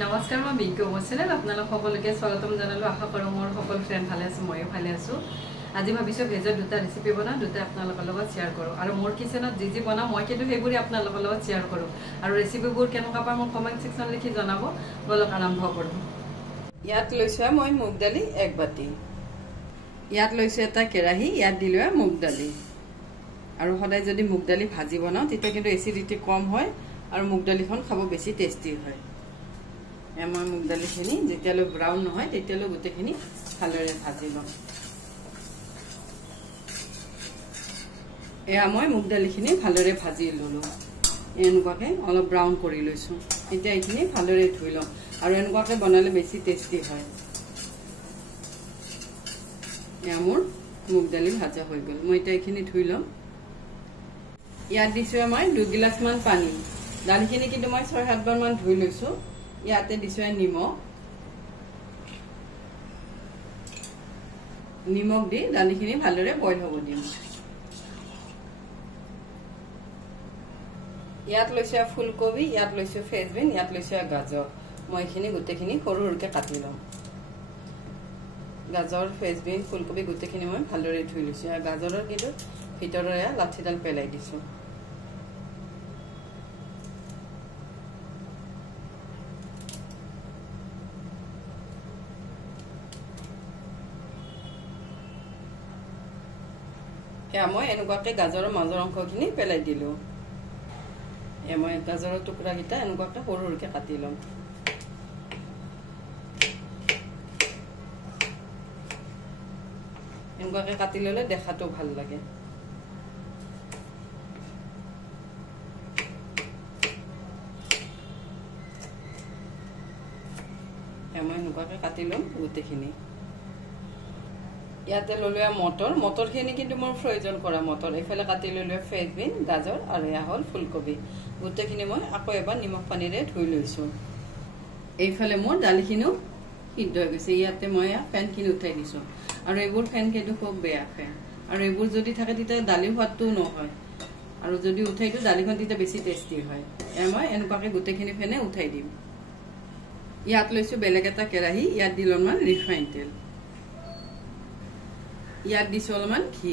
নমস্কাৰ মই বিংকু চেনেল আপোনালোক সকলোকে স্বাগতম জনালো আশা কৰো মোৰ সকলো ফ্ৰেন্ড ভালে আছে ময়ো ভালে আছো আজি ভাবিছো ভেজৰ দুটা ৰেচিপি বনা দুটা আপোনালোকৰ লগত শেয়াৰ কৰো আৰু মোৰ কিচেনত যি বনা মই কিন্তু হেইবোৰে আপোনালোকৰ লগত শেয়াৰ কৰো আৰু ৰেচিপিবোৰ কেনেকুৱা পাম মোক কমেন্ট সেকশন লিখি জনাব বলক আৰম্ভ কৰো ইয়াত লৈছো মই মুগ দালি এক বাটি ইয়াত লৈছো এটা কেৰাহী ইয়াত দিলো মুগ দালি আৰু সদায় যদি মুগ দালি ভাজি বনাও তেতিয়া কিন্তু এসিডিটি কম হয় আৰু মুগ দালিখন খাব বেছি টেস্টি হয় এমন মুগ দালিখিনি যেতিয়ালৈ ব্ৰাউন নহয় তেতিয়ালৈ গোটেইখিনি ভালৰে ভাজি লম এয়া মই মুগ দালিখিনি ভালৰে ভাজি ললো এনেকুৱাকে অলপ ব্ৰাউন কৰি লৈছো এতিয়া এইখিনি ভালৰে ধুই লম আৰু এনেকুৱাকে বনালে বেছি টেস্টি হয় এয়া মোৰ মুগ দালি ভাজা হৈ গল মই এতিয়া এইখিনি ধুই লম ইয়াত দিছো মই 2 গিলাস মান পানী দালিখিনি কিন্তু মই 6-7 বাৰ মান ধুই লৈছো ইয়াতে দিছো নিমখ দি দালিখিনি ভালৰে বইল হ'ব দিম ইয়াত লৈছো ফুলকবি ইয়াত লৈছো ফ্ৰেঞ্চবিন ইয়াত লৈছো গাজৰ মই এখিনি গোটেইখিনি সৰু সৰুকে কাটি লম গাজৰ ফ্ৰেঞ্চবিন ফুলকবি গোটেইখিনি মই ভালৰে ধুই লৈছো আৰু গাজৰৰ কিন্তু ভিতৰৰ লাঠিডাল পেলাই দিছো মই এনেকুৱাকে গাজৰৰ মাজৰ অংশখিনি পেলাই দিলো মই গাজৰৰ টুকুৰা গিটা এনেকুৱাকে সৰু সৰুকে কাটি লম এনেকুৱাকে কাটি ললে দেখাটো ভাল লাগে মই এনেকুৱাকে কাটি লম গোটেইখিনি ইয়াতে ললুয়া মটৰখিনি কিন্তু মোৰ ফ্ৰয়োজন কৰা মটৰ এফালে কাটি ললুয়া ফ্ৰেঞ্চবিন গাজৰ আৰু এয়া হল ফুলকবি গোটেইখিনি মই আকৌ এবাৰ নিমখ পানীৰে ধুই লৈছো এইফালে মোৰ দালিখিনিও সিদ্ধ হৈ গৈছে ইয়াতে মই ফেনখিনি উঠাই দিছো আৰু এইবোৰ ফেন কিন্তু খুব বেয়া ফেন আৰু এইবোৰ যদি থাকে তেতিয়া দালিৰ সোৱাদটো নহয় আৰু যদি উঠাই দিও দালিখন তেতিয়া বেছি টেস্টি হয় মই এনেকুৱাকে গোটেইখিনি ফেনে উঠাই দিম ইয়াত লৈছো বেলেগ এটা কেৰাহী ইয়াত দিলম মান ৰিফাইন তেল ইয়াত দিছো অলপমান ঘি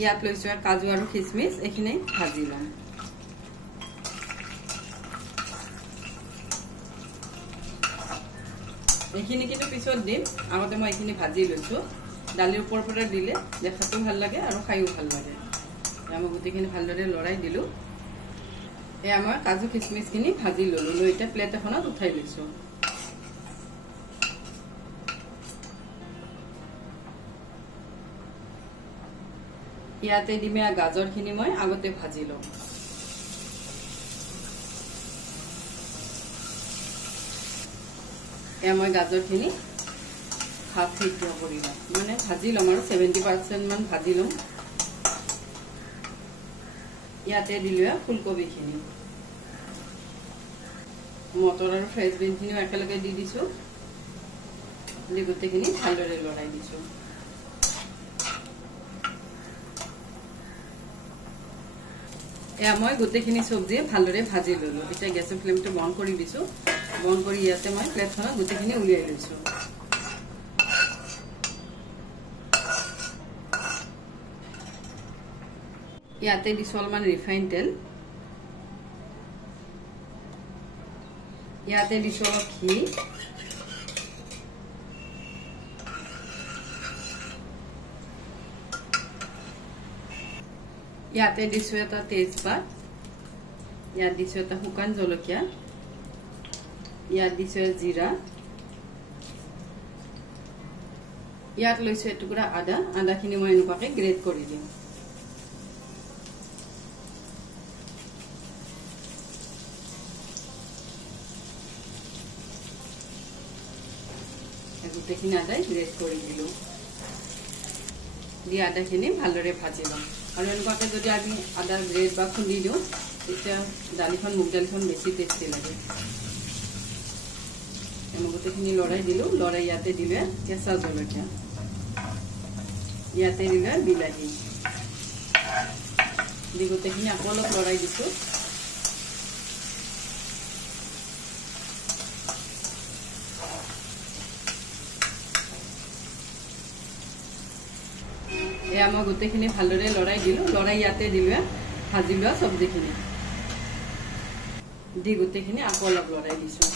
ইয়াত লৈছো কাজু আৰু কিচমিচ এখিনি ভাজি লম এখিনি কিন্তু পিছত দিম আগতে মই এখিনি ভাজি লৈছো দালিৰ ওপৰৰ পৰা দিলে দেখাটো ভাল লাগে আৰু খাইও ভাল লাগে আমি গোটেইখিনি ভালদৰে লৰাই দিলো এয়া মই কাজু কিচমিচখিনি ভাজি ললো লৈ এটা প্লেট এখনত উঠাই লৈছো ইয়াতে দিমে গাজৰখিনি মই আগতে ভাজি লম এয়া মই গাজৰখিনি হাফ সিদ্ধ কৰি লম মানে ভাজি লম আৰু 70% মান ভাজি লম ইয়াতে দিলো ফুলকবিখিনি মটৰ আৰু ফ্ৰেঞ্চবিনখিনিও একেলগে দি দিছো দি গোটেইখিনি ভালদৰে লৰাই দিছো এয়া মই গোটেইখিনি সবজি ভালদৰে ভাজি ললো এতিয়া গেছৰ ফ্লেমটো বন্ধ কৰি দিছো বন্ধ কৰি ইয়াতে মই প্লেটখনত গোটেইখিনি উলিয়াই লৈছো ইয়াতে দিছো অলপমান ৰিফাইন তেল ইয়াতে দিছো ঘি ইয়াতে দিছো এটা তেজপাত ইয়াত দিছো এটা শুকান জলকীয়া ইয়াত দিছো জিৰা ইয়াত লৈছো এটুকুৰা আদাখিনি মই এনেকুৱাকে গ্ৰেট কৰি দিম গোটেইখিনি আদাই গ্ৰেট কৰি দিলো দি আদাখিনি ভালদৰে ভাজি লম আৰু এনেকুৱাকে যদি আমি আদা গ্ৰেট বা খুন্দি দিও তেতিয়া দালিখন মুগ দালিখন বেছি টেস্টি লাগে আমি গোটেইখিনি লৰাই দিলো লৰাই ইয়াতে দিলে কেঁচা জলকীয়া ইয়াতে দিলে বিলাহী দি গোটেইখিনি আকৌ অলপ লৰাই দিছো এয়া মই গোটেইখিনি ভালদৰে লৰাই দিলোঁ লৰাই ইয়াতে দিলোঁ ভাজি লোৱা চব্জিখিনি দি গোটেইখিনি আকৌ অলপ লৰাই দিছোঁ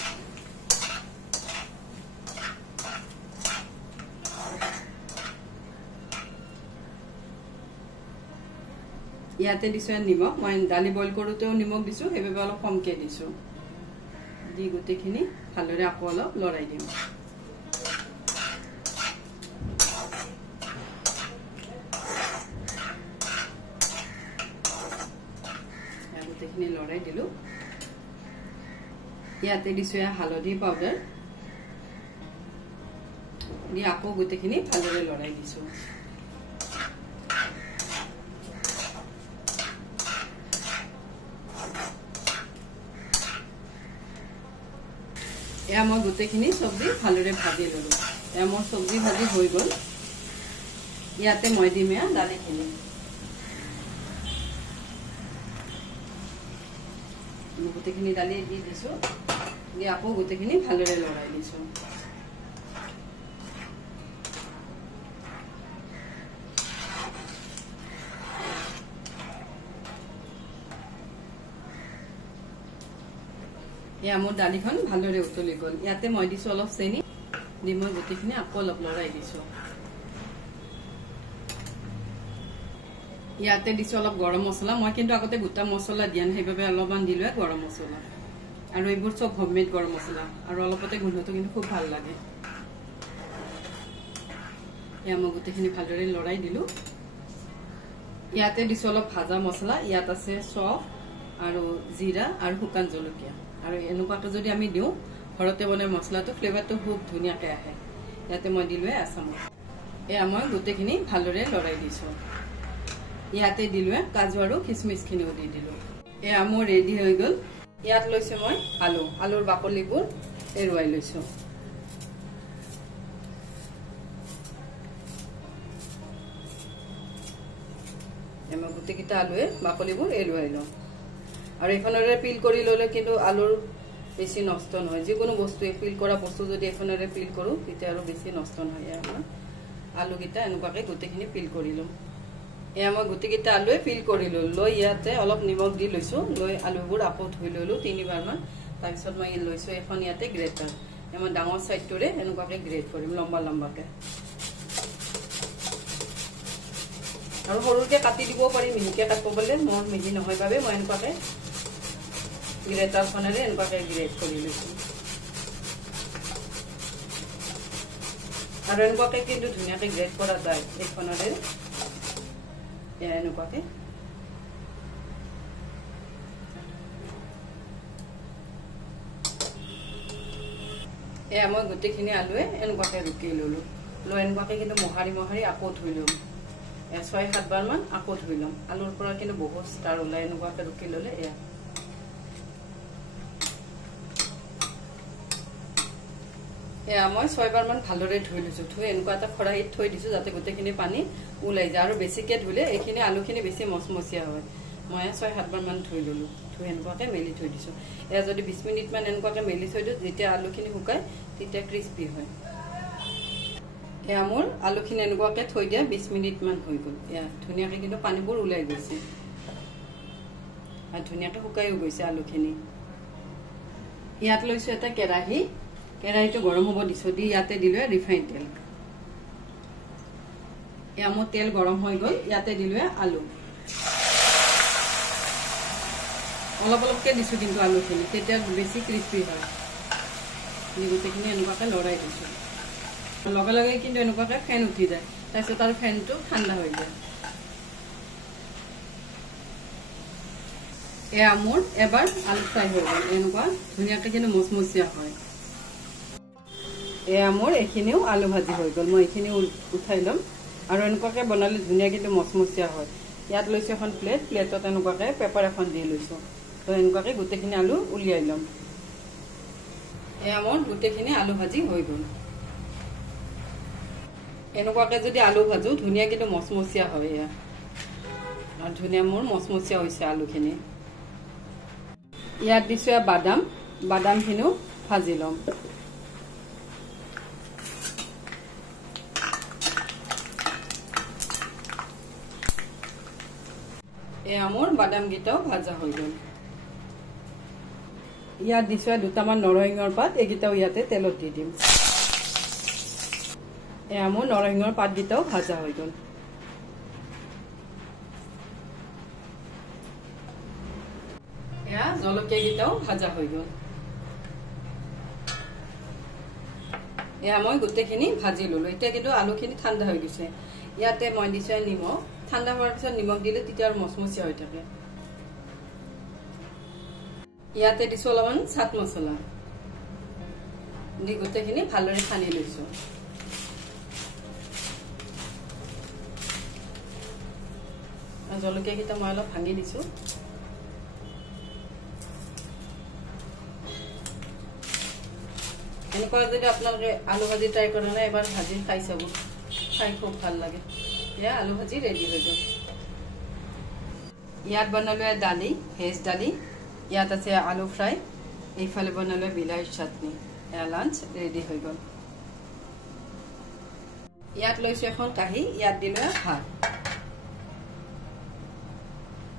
ইয়াতে দিছোঁ নিমখ মই দালি বইল কৰোঁতেও নিমখ দিছোঁ সেইবাবে অলপ কমকৈ দিছোঁ দি গোটেইখিনি ভালদৰে আকৌ অলপ লৰাই দিওঁ গোটেইখিনি লৰাই দিলোঁ ইয়াতে দিছোঁ হালধি পাউডাৰ দি আকৌ গোটেইখিনি ভালদৰে লৰাই দিছোঁ এয়া মই গোটেইখিনি চব্জি ভালদৰে ভাজি ললোঁ এয়া মোৰ চব্জি ভাজি হৈ গ'ল ইয়াতে মই দিম দালিখিনি গোটেইখিনি দালি দি দিছোঁ দি আকৌ গোটেইখিনি ভালদৰে লৰাই দিছোঁ এয়া মোৰ দালিখন ভালদৰে উতলি গ'ল ইয়াতে মই দিছোঁ অলপ চেনি দি মই গোটেইখিনি আকৌ অলপ লৰাই দিছোঁ ইয়াতে দিছোঁ অলপ গৰম মছলা মই কিন্তু আগতে গোটা মছলা দিয়া নাই সেইবাবে অলপমান দিলোঁ গৰম মছলা আৰু এইবোৰ চব হোমমেড গৰম মছলা আৰু অলপতে গোন্ধটো কিন্তু খুব ভাল লাগে এয়া মই গোটেইখিনি ভালদৰে লৰাই দিলোঁ ইয়াতে দিছোঁ অলপ ভাজা মছলা ইয়াত আছে চফ আৰু জিৰা আৰু শুকান জলকীয়া আৰু এনেকুৱাটো যদি আমি দিওঁ ঘৰতে বনাই মছলাটো ফ্লেভাৰটো খুব ধুনীয়াকৈ আহে ইয়াতে মই দিলোঁ এচামুচ এয়া মই গোটেইখিনি ভালদৰে লৰাই দিছোঁ ইয়াতে দিলোঁ কাজু আৰু খিচমিচখিনিও দি দিলোঁ এয়া মোৰ ৰেডি হৈ গ'ল ইয়াত লৈছোঁ মই আলুৰ বাকলিবোৰ এৰুৱাই লৈছোঁ মই গোটেইকেইটা আলুৱে বাকলিবোৰ এৰুৱাই লওঁ আৰু এখনেৰে পিল কৰি ল'লে কিন্তু আলুৰ বেছি নষ্ট নহয় যিকোনো বস্তুৱে পিল কৰা বস্তু যদি এখনেৰে পিল কৰোঁ তেতিয়া আৰু বেছি নষ্ট নহয় আমাৰ আলুকেইটা এনেকুৱাকৈ গোটেইখিনি পিল কৰি লওঁ এয়া মই গোটেইকেইটা আলুৱে পিল কৰি ল'লোঁ লৈ ইয়াতে অলপ নিমখ দি লৈছোঁ লৈ আলুবোৰ আকৌ ধুই ল'লোঁ 3বাৰমান তাৰপিছত মই লৈছোঁ এখন ইয়াতে গ্ৰেটাৰ মই ডাঙৰ চাইডটোৰে এনেকুৱাকৈ গ্ৰেট কৰিম লম্বা লম্বাকৈ আৰু সৰুকৈ কাটি দিব পাৰি মিহিকৈ কাটিব পাৰিলে মোৰ মিহি নহয় বাবে মই এনেকুৱাকৈ গ্ৰেটাৰখনেৰে এনেকুৱাকৈ গ্ৰেট কৰি লৈছোঁ আৰু এনেকুৱাকৈ কিন্তু ধুনীয়াকৈ গ্ৰেট কৰা যায় এইখনেৰে এনেকুৱাকৈ এয়া মই গোটেইখিনি আলুৱে এনেকুৱাকৈ ৰুকি ল'লোঁ লৈ এনেকুৱাকৈ কিন্তু মোহাৰি আকৌ ধুই ল'ম 6-7 বাৰমান আকৌ ধুই ল'ম আলুৰ পৰা কিন্তু বহুত ষ্টাৰ ওলাই এনেকুৱাকৈ ৰুকি ল'লে এয়া এয়া মই 6 বাৰমান ভালদৰে ধুই লৈছোঁ ধুই এনেকুৱা এটা খৰাহিত থৈ দিছোঁ যাতে গোটেইখিনি পানী ওলাই যায় আৰু বেছিকৈ ধুলে এইখিনি আলুখিনি বেছি মচমচীয়া হয় মই 6-7 বাৰমান ধুই ল'লোঁ ধুই এনেকুৱাকৈ মেলি থৈ দিছোঁ এয়া যদি 20 মিনিটমান এনেকুৱাকৈ মেলি থৈ দিওঁ যেতিয়া আলুখিনি শুকায় তেতিয়া ক্ৰিস্পি হয় এয়া মোৰ আলুখিনি এনেকুৱাকৈ থৈ দিয়া 20 মিনিটমান হৈ গ'ল এয়া ধুনীয়াকৈ কিন্তু পানীবোৰ ওলাই গৈছে আৰু ধুনীয়াকৈ শুকাইও গৈছে আলুখিনি ইয়াত লৈছোঁ এটা কেৰাহীটো গৰম হ'ব দিছোঁ দি ইয়াতে দিলোঁ ৰিফাইন তেল এয়া মোৰ তেল গৰম হৈ গ'ল ইয়াতে দিলোঁ আলু অলপ অলপকৈ দিছোঁ কিন্তু আলুখিনি তেতিয়া বেছি ক্ৰিস্পি হয় দি গোটেইখিনি এনেকুৱাকৈ লৰাই দিছোঁ লগে লগে কিন্তু এনেকুৱাকৈ ফেন উঠি যায় তাৰপিছত আৰু ফেনটো ঠাণ্ডা হৈ যায় এয়া মোৰ এবাৰ আলু ফ্ৰাই হৈ গ'ল এনেকুৱা ধুনীয়াকৈ কিন্তু মচমচীয়া হয় এয়া মোৰ এইখিনিও আলু ভাজি হৈ গ'ল মই এইখিনি উঠাই ল'ম আৰু এনেকুৱাকৈ বনালে ধুনীয়া কিন্তু মচমচীয়া হয় ইয়াত লৈছোঁ এখন প্লেটত এনেকুৱাকৈ পেপাৰ এখন দি লৈছোঁ তো এনেকুৱাকৈ গোটেইখিনি আলু উলিয়াই ল'ম এয়া মোৰ গোটেইখিনি আলু ভাজি হৈ গ'ল এনেকুৱাকৈ যদি আলু ভাজোঁ ধুনীয়া কিন্তু মচমচীয়া হয় এয়া আৰু ধুনীয়া মোৰ মচমচীয়া হৈছে আলুখিনি ইয়াত দিছোঁ বাদামখিনিও ভাজি ল'ম এয়া মোৰ বাদামকেইটাও ভাজা হৈ গ'ল। ইয়াত দিছো দুটামান নৰসিংহৰ পাত, এইকেইটাও ইয়াতে তেলত দি দিম। এয়া মোৰ নৰসিংহৰ পাতকেইটাও ভাজা হৈ গ'ল। এয়া জলকীয়াকেইটাও ভাজা হৈ গ'ল। এয়া মই গোটেইখিনি ভাজি ললো। এতিয়া কিন্তু আলুখিনি ঠাণ্ডা হৈ গৈছে। ইয়াতে মই দিছো নিমখ। ঠাণ্ডা হোৱাৰ পিছত নিমখ দিলে তেতিয়া আৰু মচমচীয়া হৈ থাকে। ইয়াতে দিছো অলপমান চাট মছলা দি গোটেইখিনি ভালদৰে সানি লৈছো। জলকীয়াকেইটা মই অলপ ভাঙি দিছো। এনেকুৱা যদি আপোনালোকে আলু ভাজি ট্ৰাই কৰে না, এবাৰ ভাজি খাই চাব, খাই খুব ভাল লাগে। এয়া আলু ভাজি ৰেডি হৈ গ'ল। ইয়াত বনালো দালি, ভেজ দালি। ইয়াত আছে আলু ফ্ৰাই। এইফালে বনালো বিলাহীৰ চাটনি। এয়া লাঞ্চ ৰেডি হৈ গ'ল। ইয়াত লৈছো এখন কাঁহী, ইয়াত দিলো ভাত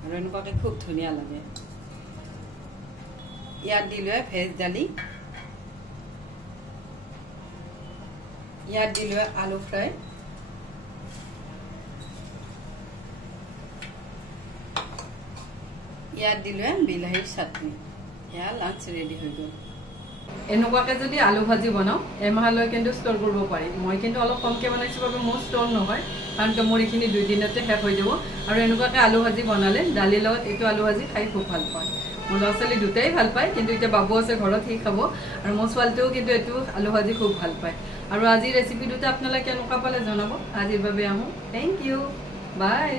আৰু এনেকুৱাকে খুব ধুনীয়া লাগে। ইয়াত দিলো ভেজ দালি, ইয়াত দিলো আলু ফ্ৰাই, ইয়াত দিলো বিলাহীৰ চাটনি। এয়া লাঞ্চ ৰেডি হৈ গ'ল। এনেকুৱাকে যদি আলু ভাজি বনাওঁ এমাহলৈ কিন্তু ষ্ট'ৰ কৰিব পাৰি। মই কিন্তু অলপ কমকৈ বনাইছোঁ বাবে মোৰ ষ্ট'ৰ নহয়, কাৰণ মোৰ এইখিনি 2 দিনতে শেষ হৈ যাব। আৰু এনেকুৱাকৈ আলু ভাজি বনালে দালিৰ লগত এইটো আলু ভাজি খাই খুব ভাল পায়। মোৰ ল'ৰা ছোৱালী দুটাই ভাল পায়, কিন্তু এতিয়া বাবু আছে ঘৰত, সি খাব। আৰু মোৰ ছোৱালীটোও কিন্তু এইটো আলু ভাজি খুব ভাল পায়। আৰু আজিৰ ৰেচিপি দুটা আপোনালোকে কেনেকুৱা পালে জনাব। আজিৰ বাবে আহোঁ। থেংক ইউ, বাই।